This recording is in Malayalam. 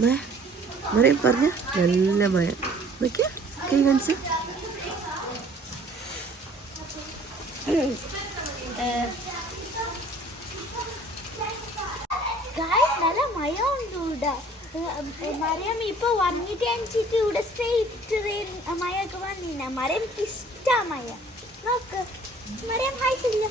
മറിയം പറഞ്ഞ നല്ല മഴ. നോക്കിയ കൈ കാണിച്ച്. നല്ല മഴ ഉണ്ട് ഇവിടെ മരം ഇപ്പൊ വന്നിട്ട് അഞ്ചിട്ട് ഇവിടെ സ്ട്രേറ്റ് മഴയൊക്കെ വന്നില്ല മരം ഇഷ്ട മഴ. നോക്ക്. മരം വായിച്ചില്ല